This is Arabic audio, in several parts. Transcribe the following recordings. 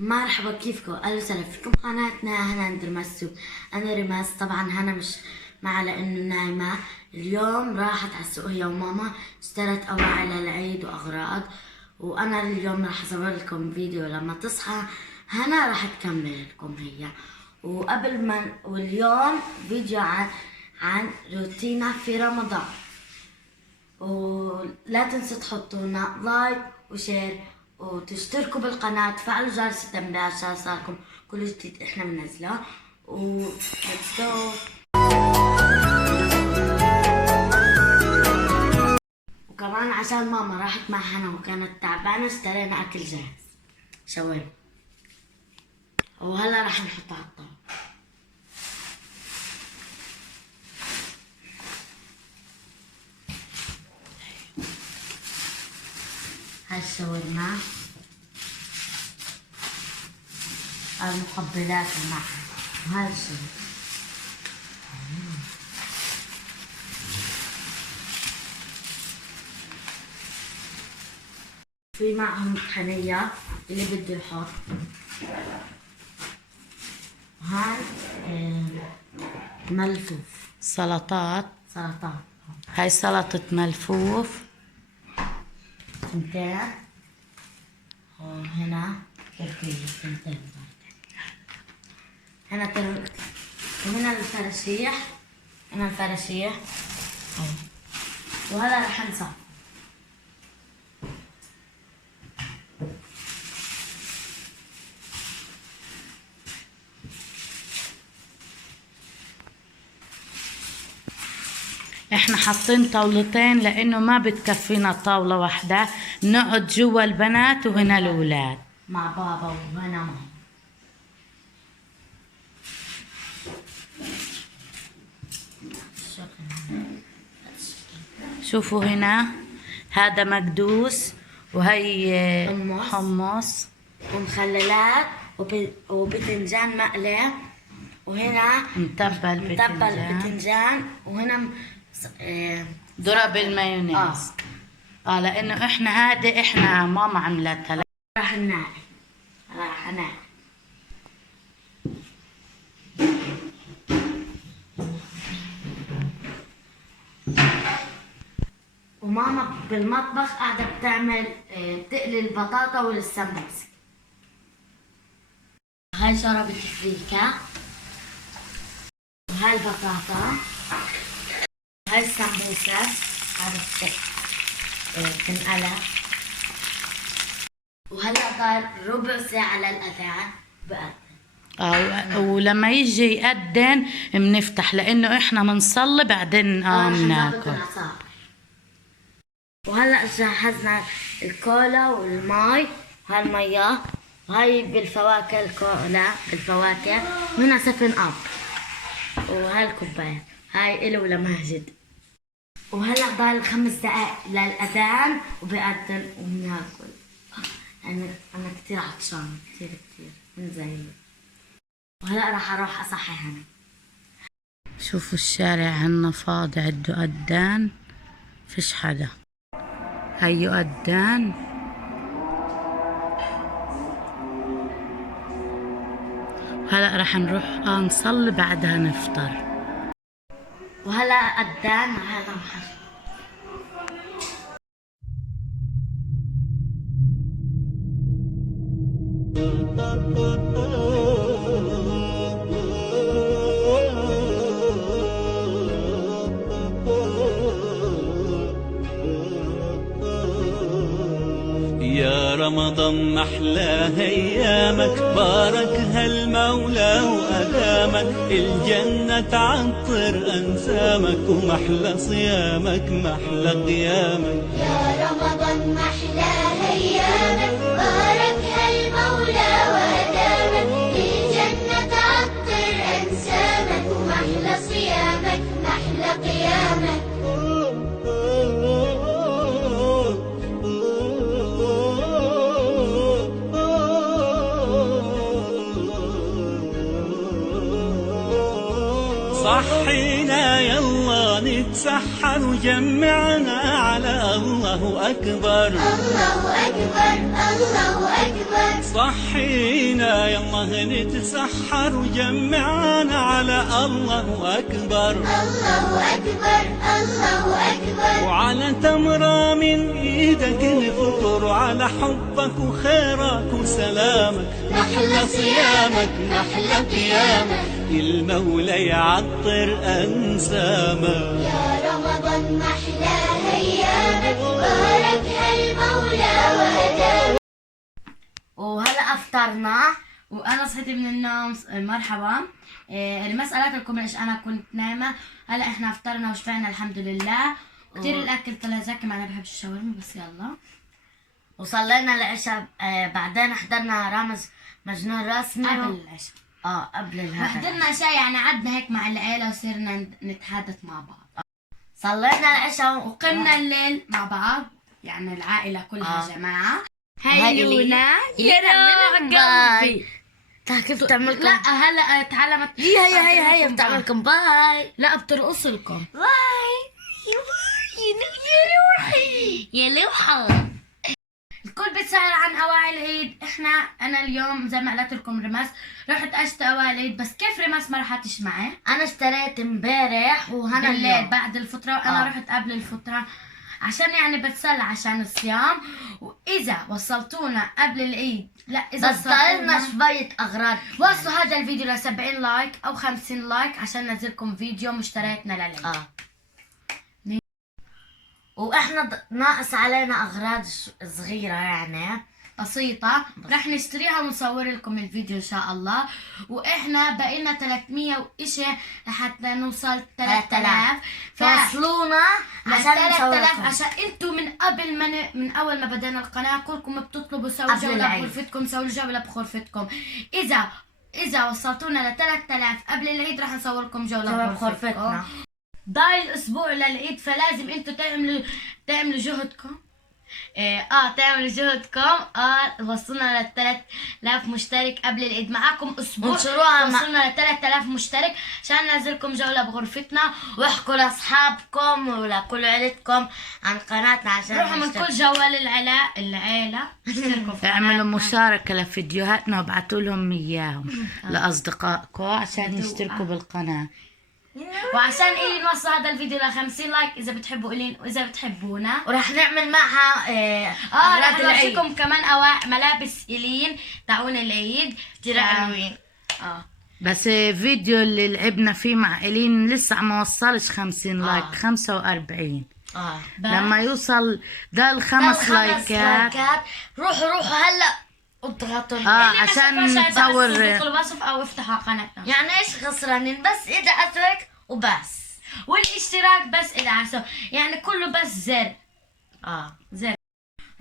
مرحبا كيفكم؟ أهلا وسهلا فيكم قناتنا هنا ندرمسو. أنا رماس. طبعا هنا مش معها لأنه نايمة. اليوم راحت على السوق هي وماما، اشترت أواعي للعيد وأغراض، وأنا اليوم راح أصور لكم فيديو لما تصحى. هنا راح تكمل لكم هي. واليوم فيديو عن روتينا في رمضان. ولا تنسوا تحطونا لايك وشير وتشتركوا بالقناة وتفعلوا جرس التنبيه عشان يوصلكم كل جديد احنا بننزله. let's go. وكمان عشان ماما راحت معنا وكانت تعبانة اشترينا أكل جاهز شاورما، وهلا راح نحطها على الطاولة. هاي الشاورما، المقبلات معها، وهاي الشاورما. في معهم طحينية اللي بده يحط. هاي ملفوف سلطات. سلطات. هاي سلطة ملفوف. ثنتين. وهنا تركية ثنتين. هنا وهنا الفراشيح. هنا الفراشيح. وهلا رح نصب. احنا حاطين طاولتين لانه ما بتكفينا طاولة واحدة، نقعد جوا البنات وهنا الاولاد مع بابا وهنا ماما. شوفوا هنا هذا مقدوس، وهي حمص ومخللات وبتنجان مقلي، وهنا متبل بتنجان، وهنا ذرة بالمايونيز. لانه احنا ماما عملتها. راح ننقي. وماما بالمطبخ قاعدة بتقلي البطاطا والسمبوسة. هاي شربت فريكة، وهاي البطاطا، وهاي السمبوسة قاعدة تنقلى. وهلا صار ربع ساعة للأذان بأذن. ولما يجي يأذن بنفتح لانه احنا بنصلي بعدين بناكل. وهلا جهزنا الكولا والماي. هالمية وهاي بالفواكه، الكولا بالفواكه، وهنا سفن اب، وهاي الكوباية هاي إلي ولماجد. وهلا ضل 5 دقائق للأذان وبأذن وبناكل. أنا كتير عطشان، كتير من زين. وهلا راح أروح أصحي هنا. شوفوا الشارع عنا فاضي، عده أذان فيش حدا. هيو أذان. هلا راح نروح نصلي بعدها نفطر. وهلا أذان وهلا محل. يا رمضان محلى ايامك، باركها المولى وادامك، الجنة تعطر انسامك، ومحلى صيامك محلى قيامك. يا رمضان محلى ايامك، باركها المولى وادامك، الجنة تعطر انسامك، ومحلى صيامك محلى قيامك. صحينا يلا نتسحر وجمعنا على الله أكبر. الله أكبر الله أكبر. صحينا صحينا يلا نتسحر وجمعنا على الله أكبر الله أكبر الله أكبر. وعلى تمرة من إيدك نفطر وعلى حبك وخيرك وسلامك محلى صيامك محلى قيامك المولى يعطر أنسامك. يا رمضان محلى أيامك باركها المولى وأدامك. وهلا افطرنا وانا صحيت من النوم. مرحبا. المسألة لكم ليش انا كنت نايمة. هلا احنا افطرنا وشفعنا الحمد لله. كتير الاكل طلع زاكي، ما انا بحبش الشاورما بس يلا. وصلينا العشاء. بعدين حضرنا رامز مجنون رسمي قبل العشاء. قبل الهدى. حضرنا عشاء يعني قعدنا هيك مع العيلة وصرنا نتحدث مع بعض. صلينا العشاء وقمنا الليل مع بعض، يعني العائلة كلها جماعة. هاي هاي لونا يا روح قلبي. كيف بتعمل لا هلا تعلمت. هي بتعملكم باي. لا بترقص لكم باي يا روحي يا لوحة. الكل بتسأل عن أواعي العيد. أنا اليوم زي ما قلت لكم رماس رحت أشتري أواعي العيد، بس كيف رماس ما رحتش معي؟ انا اشتريت امبارح وهنا بالليل الليل بعد الفطرة، وأنا رحت قبل الفطرة عشان يعني بتسلى عشان الصيام. وإذا وصلتونا قبل العيد، لا إذا بس ضلنا شوية اغراض. وصلوا هذا الفيديو ل 70 لايك أو 50 لايك عشان ننزلكم فيديو مشترياتنا للعيد. واحنا ناقص علينا اغراض صغيرة يعني بسيطة، رح نشتريها ونصور لكم الفيديو ان شاء الله. واحنا بقينا 300 وإشي لحتى نوصل 3000. فوصلونا عشان 3000 نصوركم. عشان انتم من اول ما بدأنا القناة كلكم بتطلبوا سووا قبل جولة العيد. بغرفتكم، سووا جولة بغرفتكم. اذا وصلتونا ل 3000 قبل العيد رح نصور لكم جولة بغرفتنا. ضايل اسبوع للعيد، فلازم انتم تعملوا جهدكم. تعملوا جهدكم. وصلنا ل 3000 مشترك قبل العيد. معاكم اسبوع وصلنا ل 3000 مشترك عشان ننزلكم جولة بغرفتنا. واحكوا لاصحابكم ولكل عيلتكم عن قناتنا عشان روحوا من كل جوال العيلة اشتركوا في اعملوا قناتنا. مشاركة لفيديوهاتنا وابعتوا لهم اياهم لأصدقائكم عشان يشتركوا بالقناة. وعشان إلي نوصل هذا الفيديو ل 50 لايك إذا بتحبوا إلين وإذا بتحبونا. وراح نعمل معها رح اغراض العيد. نورجيكم كمان ملابس إلين تاعون العيد كتير حلوين. بس فيديو اللي لعبنا فيه مع إلين لسه ما وصلش 50 لايك، 45. لما يوصل ده الخمس لايكات روحوا هلا اضغطوا عشان نصور. ادخلوا بس أو افتحوا قناتنا. يعني ايش خسرانين؟ بس اذا اشترك وبس. والاشتراك بس إذا عسوا، يعني كله بس زر. زر.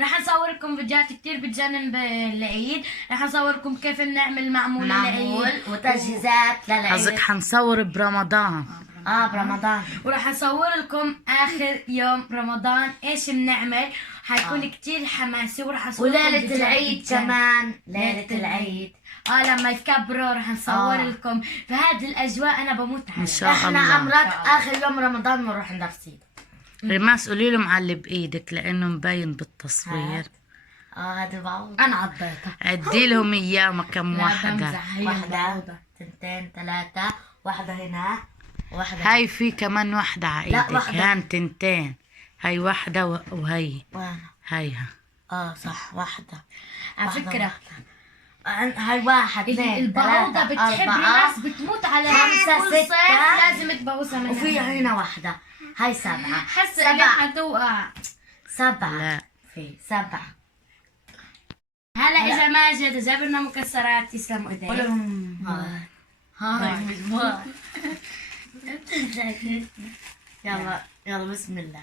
رح نصور لكم فيديوهات كتير بتجنن بالعيد. رح نصور لكم كيف بنعمل معمول العيد وتجهيزات للعيد. قصدك حنصور برمضان. برمضان. وراح نصور لكم اخر يوم رمضان ايش بنعمل. حيكون كتير حماسي. وراح نصور لكم وليلة فيديوهات العيد بتجنن. كمان. ليلة العيد لما يكبروا رح نصور لكم في هذه الاجواء. انا بموت عليها. إن شاء احنا الله. امرك اخر يوم رمضان بنروح ندرسين. رماس قولي لهم على اللي بإيدك لأنه مبين بالتصوير. هذا بعوض. انا عضيتها. عدي لهم إياه كم لا واحدة. بمزح، هي واحدة بعوضة. 2 3 واحدة هنا واحدة هاي في كمان واحدة على لا، إيدك. واحدة. هان 2. هاي واحدة وهي وانا. هيها. صح واحدة. على واحدة فكرة هاي 1 2 البعوضة 3 بتحب 4 ناس بتموت على 5 كل 6 صيف لازم تبوسها منها. وفي هنا واحدة. هاي 7 حس 7 حتوقع. 7 لا. في 7. هلا اجا ماجد جاب لنا مكسرات. يسلموا ايديك. هاي مجموعة. يلا بسم الله.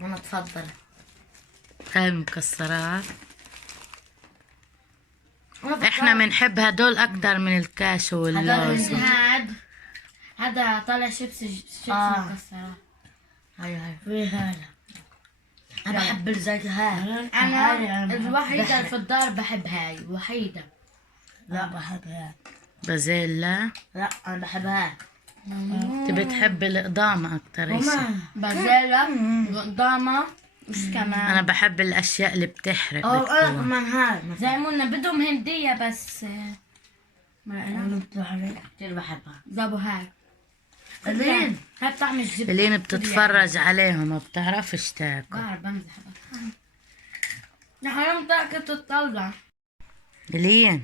وانا تفضل. هاي المكسرات احنا بنحب هدول اكتر من الكاشو واللوز. هذا طالع شيبسي مكسرات. هاي في هلا. انا بحب الزيتون. انا الوحيدة في الدار بحب هاي وحيدة. لا بحب هاي. بازيلا. لا انا بحب هاي. انت بتحب الإقدام اكتر. بازيلا قدامة مش كمان انا بحب الاشياء اللي بتحرق أو أنا بتكون. كمان هاي زي ما قلنا بدهم هندية بس ما أنا كتير بحبها. جابوا هاي إلين هاي بطعم الجبن. إلين بتتفرج عليهم ما بتعرفش تاكل. بعرف بمزح بس. نحن يوم تاكل تطلع. إلين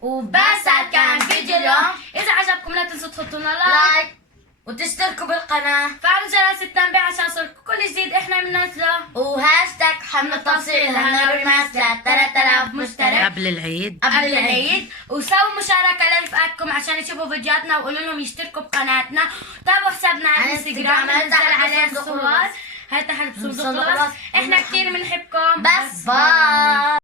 وبس كان فيديو اليوم. إذا عجبكم لا تنسوا تحطوا لنا لايك وتشتركوا بالقناة فعلوا جرس التنبيه عشان يوصلكم كل جديد احنا بننزله. وهاشتاج حملة توصيل هنروي ماس 3000 مشترك قبل العيد. قبل العيد. وسووا مشاركة لرفقاتكم عشان يشوفوا فيديوهاتنا وقولوا لهم يشتركوا بقناتنا. تابعوا حسابنا على الانستغرام ننزل عليه الصور. هاي تحت بصندوق الوصف. احنا كتير بنحبكم. بس باي.